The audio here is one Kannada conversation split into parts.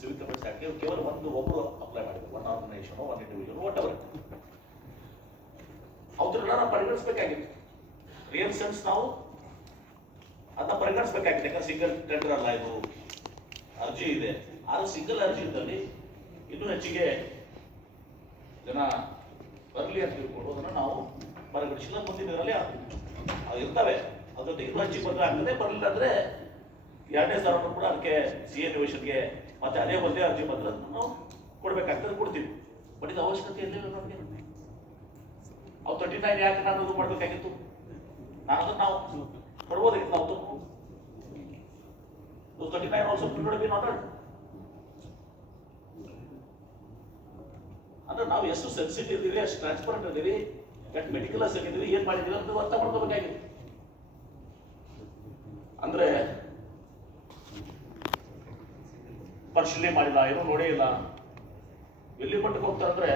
ಸಿವಿಲ್ ಕಮಿಟೀಸ್ ಆಕ್ಟ್ಗೆ ಕೇವಲ ಒಬ್ಬರು ಅಪ್ಲೈ ಮಾಡಿದ್ರು, one organization one individual whatever. ಅವ್ರನ್ನ ನಾವು ಪರಿಗಣಿಸಬೇಕಾಗಿತ್ತು. ರಿಯಲ್ ಸೆನ್ಸ್ ನಾವು ಅದನ್ನ ಪರಿಗಣಿಸಬೇಕಾಗಿದೆ. ಯಾಕಂದ್ರೆ ಸಿಂಗಲ್ ಟೆಂಡರ್ ಅಲ್ಲ, ಇದು ಅರ್ಜಿ ಇದೆ. ಆದ್ರೆ ಸಿಂಗಲ್ ಅರ್ಜಿ ಇದ್ದಲ್ಲಿ ಇನ್ನೂ ಹೆಚ್ಚಿಗೆ ಜನ ಬರಲಿ ಅಂತ ತಿಳ್ಕೊಂಡು ಅದನ್ನು ನಾವು ಪರಿಗಣಿಸಿಲ್ಲ. ಮುಂದಿನ ದಿನದಲ್ಲಿ ಅದು ಇರ್ತವೆ, ಅದ್ರ ಜೊತೆ ಇನ್ನೂ ಅರ್ಜಿ ಬಂದರೆ ಆಗ್ತದೆ, ಬರಲಿಲ್ಲ ಅಂದರೆ 2ನೇ ಸಾಲನ್ನು ಕೂಡ ಅದಕ್ಕೆ CA ನಿವೇಶನ್ಗೆ ಮತ್ತೆ ಅದೇ ಒಂದೇ ಅರ್ಜಿ ಬಂದ್ರೆ ನಾವು ಕೊಡಬೇಕಾಗ್ತದೆ, ಕೊಡ್ತೀವಿ. ಬಟ್ ಇದು ಅವಶ್ಯಕತೆ ಇರಲಿಲ್ಲ ನಮಗೆ. ಅವು 39 ಯಾಕೆ ನಾನು ಇದು ಮಾಡಬೇಕಾಗಿತ್ತು? ನಾನು ಅದನ್ನು ನಾವು ಕೊಡ್ಬೋದಾಗಿತ್ತು. ನಾವು 39 also could not have been ordered. ಅಂದ್ರೆ ನಾವು ಎಷ್ಟು ಸೆನ್ಸಿಟಿವ್ ಇದ್ದೀವಿ, ಎಷ್ಟು ಟ್ರಾನ್ಸ್ಪರೆಂಟ್ ಇದ್ದೀವಿ, ಎಷ್ಟು ಮೆಟಿಕ್ಯುಲಸ್ ಆಗಿದ್ದೀವಿ, ಏನ್ ಮಾಡಿದ್ದೀವಿ ಅಂತ ಅರ್ಥ ಮಾಡ್ಕೋಬೇಕಾಗಿದೆ. ಅಂದ್ರೆ ಪರಿಶೀಲನೆ ಮಾಡಿಲ್ಲ, ಏನೂ ನೋಡೇ ಇಲ್ಲ. ಎಲ್ಲಿ ಮಟ್ಟಕ್ಕೆ ಹೋಗ್ತಾರಂದ್ರೆ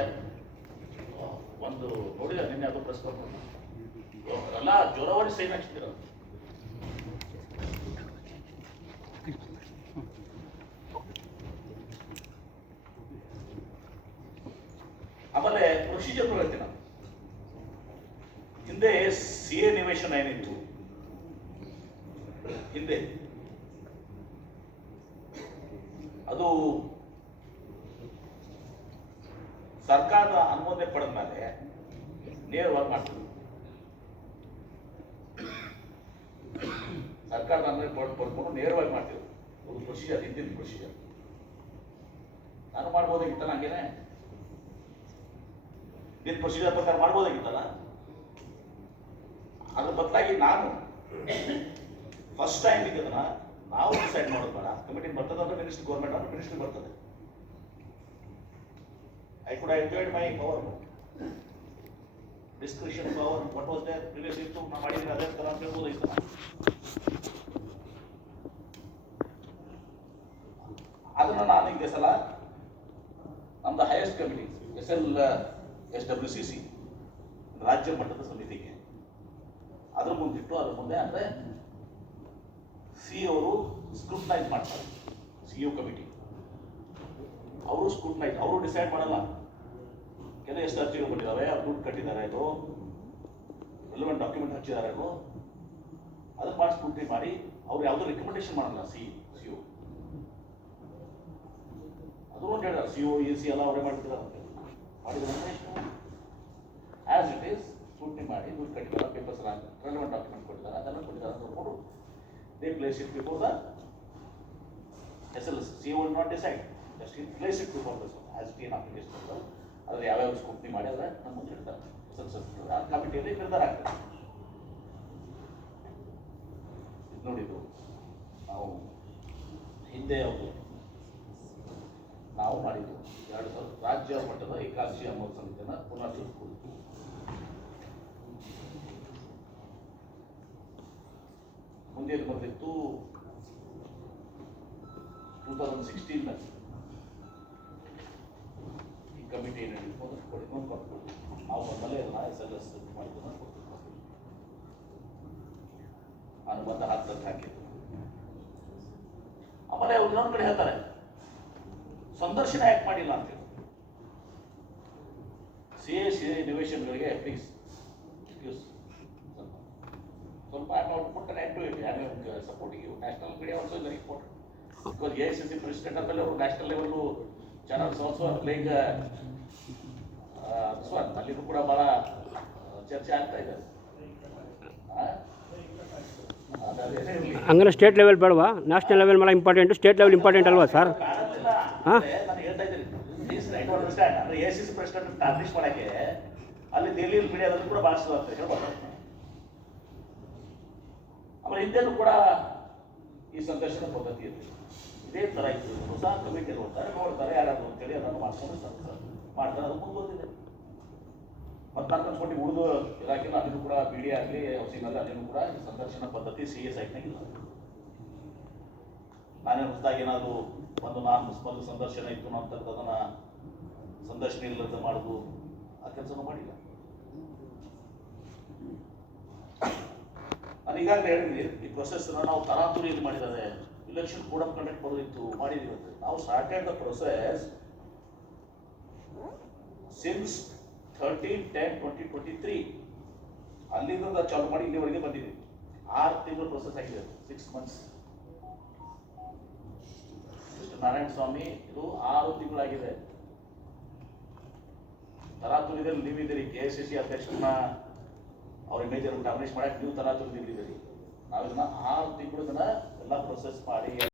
ಒಂದು ನೋಡಿದ ನಿನ್ನೆ ಅದು ಪ್ರೆಸ್ ಎಲ್ಲ ಜೋರಾವರಿ ಸೈನ್ ಹಾಕ್ತಿರ. ಆಮೇಲೆ ಪ್ರೊಸೀಜರ್ ಹೇಳ್ತೀನಿ ನಾನು. ಹಿಂದೆ CA ನಿವೇಶನ ಏನಿತ್ತು, ಹಿಂದೆ ಅದು ಸರ್ಕಾರದ ಅನುಮೋದನೆ ಪಡೆದ ಮೇಲೆ ನೇರವಾಗಿ ಮಾಡ್ತೀವಿ. ಸರ್ಕಾರದ ಅನುಮೋದನೆ ಪಡ್ಕೊಂಡು ನೇರವಾಗಿ ಮಾಡ್ತೀವಿ. ಒಂದು ಪ್ರೊಸೀಜರ್, ಹಿಂದಿನ ಪ್ರೊಸೀಜರ್. ನಾನು ಮಾಡ್ಬೋದಾಗಿತ್ತಲ್ಲ, ಹಂಗೇನೆ ನಿನ್ನ ಪ್ರೊಸೀಜರ್ ಪ್ರಕಾರ ಮಾಡ್ಬೋದಾಗಿತ್ತಲ್ಲ. ಅದ್ರ ಬದಲಾಗಿ ನಾನು ಫಸ್ಟ್ ಟೈಮ್ ಇದನ್ನ ನಾವು ಡಿಸೈಡ್ ಮಾಡೋದು ಬೇಡ, ಕಮಿಟಿ ಬರ್ತದೆ ಅಂದ್ರೆ ಮಿನಿಸ್ಟರ್, ಗೌರ್ಮೆಂಟ್ ಅಂದ್ರೆ ಮಿನಿಸ್ಟರ್ ಬರ್ತದೆ. I could have enjoyed my power, discretion power, what was there previously to ನಾವು ಮಾಡಿದ್ರೆ ಅದೇ ತರ ಅಂತ ಹೇಳ್ಬೋದಾಗಿತ್ತು. ಅದನ್ನ ನಾನು ಈಗ ಸಲ ನಮ್ದು ಹೈಯೆಸ್ಟ್ ಕಮಿಟಿ SWCC ರಾಜ್ಯ ಮಟ್ಟದ ಸಮಿತಿಗೆ ಅದ್ರ ಮುಂದಿಟ್ಟು, ಅದ್ರ ಮುಂದೆ ಅಂದ್ರೆ CEO ಅವರು ಸ್ಕ್ರೂಟನೈಸ್ ಮಾಡ್ತಾರೆ. CEO ಕಮಿಟಿ ಅವರು ಸ್ಕ್ರೂಟನೈಸ್, ಅವರು ಡಿಸೈಡ್ ಮಾಡಲ್ಲ. ಕೆಲವು ಎಷ್ಟು ಅರ್ಜಿಗಳು ಕೊಟ್ಟಿದ್ದಾವೆ, ಅವ್ರು ದುಡ್ಡು ಕಟ್ಟಿದ್ದಾರೆ, ಇದು ರೆಲೆವೆಂಟ್ ಡಾಕ್ಯುಮೆಂಟ್ ಹಚ್ಚಿದ್ದಾರೆ, ಅದನ್ನ ಮಾಡಿ ಸ್ಕ್ರೂಟನಿ ಮಾಡಿ ಅವ್ರು ಯಾವುದೋ ರಿಕಮೆಂಡೇಶನ್ ಮಾಡಲ್ಲ. CEO ಅದು ಒಂದು ಹೇಳಿದಾರೆ, CO EC ಎಲ್ಲ ಅವರೇ ಮಾಡ್ತಿದ್ದಾರೆ. ಮಾಡಿದ್ರೆ ಆಸ್ ಇಟ್ ಈಸ್ ಸ್ಕ್ರೂಟನಿ ಮಾಡಿ ದುಡ್ಡು ಕಟ್ಟಿದ್ದಾರೆ, ಪೇಪರ್ಸ್ ರೆಲೆವೆಂಟ್ ಡಾಕ್ಯುಮೆಂಟ್ ಕೊಟ್ಟಿದ್ದಾರೆ, ಅದೆಲ್ಲ ಕೊಟ್ಟಿದ್ದಾರೆ ಅಂತ ನೋಡು. They place it before the SLS. CEO will not decide. Just place it before the as it in application. ಆದರೆ ಯಾವ್ಯಾವ ಸ್ಕ್ರೂಟನಿ ಮಾಡಿ ಆದರೆ ನಮ್ಮ ಮುಂದೆ ಇಡ್ತಾರೆ. ಆ ಕಮಿಟಿಯಲ್ಲಿ ನಿರ್ಧಾರ ಆಗ್ತದೆ. ಇದು ನೋಡಿದ್ದು ನಾವು ಹಿಂದೆ ಯಾವುದು ನಾವು ಮಾಡಿದ್ದು 2000 ರಾಜ್ಯ ಮಟ್ಟದ ಏಕಾದಶಿ ಅಮೋಘ ಸಮಿತಿಯನ್ನು ಪುನಃ ಚುರುಕುಗೊಳಿಸಿತು. ಮುಂದೆ ಬಂದಿತ್ತು 2016 ಈ ಕಮಿಟಿ ಏನಿತ್ತು ಕೊಟ್ಟು ನಾವು ಮೊದಲೇ ಎಲ್ಲ SLS ಮಾಡಿದ್ದನ್ನು ಅನುಬಂಧ ಹತ್ತಕ್ಕೆ ಹಾಕಿದ್ದು. ಆಮೇಲೆ ಅವ್ರು ಇನ್ನೊಂದು ಕಡೆ ಹೇಳ್ತಾರೆ, ಸಂದರ್ಶನ ಯಾಕೆ ಮಾಡಿಲ್ಲ ಅಂತೇಳಿ. CA ನಿವೇಶನಗಳಿಗೆ ಪ್ಲೀಸ್ ಸ್ವಲ್ಪ ಅಮೌಂಟ್ ಕೊಟ್ಟರೆ activity I am supporting you. National media also very important because AICC president ಆದಮೇಲೆ ಅವರು national level channels also playing ಅಲ್ಲಿಗೂ ಕೂಡ ಬಹಳ ಚರ್ಚೆ ಆಗ್ತಾ ಇದೆ. ಹಂಗಂದ್ರೆ ಸ್ಟೇಟ್ ಲೆವೆಲ್ ಬೇಡವಾ? ನ್ಯಾಷನಲ್ ಲೆವೆಲ್ ಮೇಲೆ ಇಂಪಾರ್ಟೆಂಟು, ಸ್ಟೇಟ್ ಲೆವೆಲ್ ಇಂಪಾರ್ಟೆಂಟ್ ಅಲ್ವಾ ಸರ್? ಹಾಂ, ನಾನು ಹೇಳ್ತಾ ಇದ್ದೀನಿ ಅಂದರೆ AICC ಪ್ರೆಸಿಡೆಂಟ್ ಸ್ಟಾಬ್ಲಿಷ್ ಮಾಡೋಕ್ಕೆ ಅಲ್ಲಿ ದೆಹಲಿಯಲ್ಲಿ ಮೀಡಿಯಾದಲ್ಲೂ ಕೂಡ ಭಾಷಣ ಅಂತ ಹೇಳ್ಬೋದು. ಆಮೇಲೆ ಹಿಂದೆನೂ ಕೂಡ ಈ ಸಂದರ್ಶನ ಪದ್ಧತಿ ಇರುತ್ತೆ. ಇದೇ ಥರ ಇತ್ತು. ಹೊಸ ಕಮಿಟಿಯಲ್ಲಿ ನೋಡ್ತಾರೆ ಯಾರಾದ್ರು ಅಂತೇಳಿ ಅದನ್ನು ಮಾಡ್ಕೊಂಡು ಮಾಡ್ತಾರೆ. ಅದು ಮುಂದುವರೆದಿದೆ. 14 ಕೋಟಿ ಉಳಿದು ಇಲಾಖೆಲ್ಲ ಅಲ್ಲಿನೂ ಕೂಡ BD ಆಗಲಿ ಹೌಸಿಂಗ್ ಅಲ್ಲಿನೂ ಕೂಡ ಸಂದರ್ಶನ ಪದ್ಧತಿ CA ಸೈಟ್ನಾಗ ಇಲ್ಲ. ನಾನೇ ಹೊಸದಾಗಿ ಏನಾದರೂ ಒಂದು ಮೊದಲು ಸಂದರ್ಶನ ಇತ್ತು ಅಂತಂದ್ರೆ ಅದನ್ನು ಸಂದರ್ಶನ ಇಲ್ಲದ ಮಾಡೋದು ಆ ಕೆಲಸನೂ ಮಾಡಿಲ್ಲ. ನಾನು ಈಗಾಗಲೇ ಹೇಳಿದ್ವಿ, ಈ ಪ್ರೊಸೆಸ್ನ ನಾವು ತರಾತುರಿಯಲ್ಲಿ ಮಾಡಿದ್ದಾರೆ. ಇಲೆಕ್ಷನ್ ಕೋಡ್ ಆಫ್ ಕಂಡಕ್ಟ್ ಬರೋದಿತ್ತು, ಮಾಡಿದೀವಿ ಅಂತ. ನಾವು ಸ್ಟಾರ್ಟೆಡ್ ದ ಪ್ರೊಸೆಸ್ ಸಿನ್ಸ್ 13/10/2023. ಅಲ್ಲಿಂದ ಚಾಲು ಮಾಡಿ ಇಲ್ಲಿವರೆಗೆ ಬಂದಿದೆ. 6 ತಿಂಗಳು ಪ್ರೊಸೆಸ್ ಆಗಿದೆ, 6 ಮಂತ್ಸ್. ಮಿಸ್ಟರ್ ನಾರಾಯಣ ಸ್ವಾಮಿ, ಇದು 6 ತಿಂಗಳಾಗಿದೆ. ತರಾತುರಿದಲ್ಲಿ ನೀವಿದ್ದೀರಿ. KCC ಅಧ್ಯಕ್ಷರನ್ನ ಅವ್ರ ಇಮೇಜ್ ಡಾಮಿನೇಟ್ ಮಾಡಕ್ಕೆ ನೀವು ತರಾತುರಿದಿದ್ದೀರಿ. ನಾವು ಇದನ್ನ 6 ತಿಂಗಳು ಎಲ್ಲ ಪ್ರೊಸೆಸ್ ಮಾಡಿ